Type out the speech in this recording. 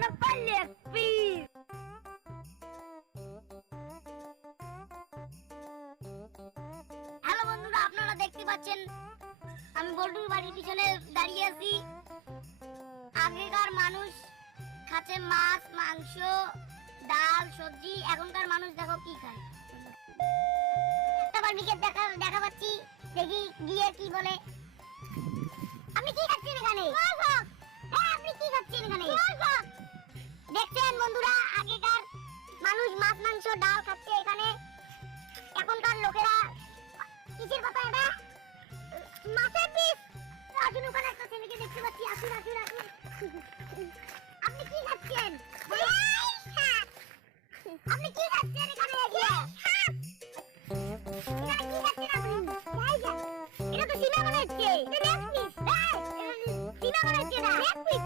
gonna buy leg piece. Hello বন্ধুরা, আপনারা দেখতে পাচ্ছেন আমি বল্টুর বাড়ির পিছনে দাঁড়িয়ে আছি। আগেকার মানুষ খাচ্ছে মাছ, মাংস, ডাল, সবজি। এখনকার মানুষ দেখো কি খায়। একটা বার্বিকে দেখা পাচ্ছি, দেখি গিয়ে কি বলে। আপনি কি খাচ্ছেন এখানে? আপনি কি খাচ্ছেন এখানে? দেখছেন বন্ধুরা, আগেকার মানুষ মাছ, মাংস, ডাল খাচ্ছে এখানে। এখনকার লোকেরা কিসের কথা এটা? মাছের পিস। আসুন, ওখানে একটা ছেলেকে দেখতে পাচ্ছি। আসুন আসুন আসুন। আপনি কি খাচ্ছেন? আপনি কি খাচ্ছেন এখানে? এটা তো সিনেমা মনে হচ্ছে। এটা লেগ পিস। সিনেমা মনে হচ্ছে না। Leg piece.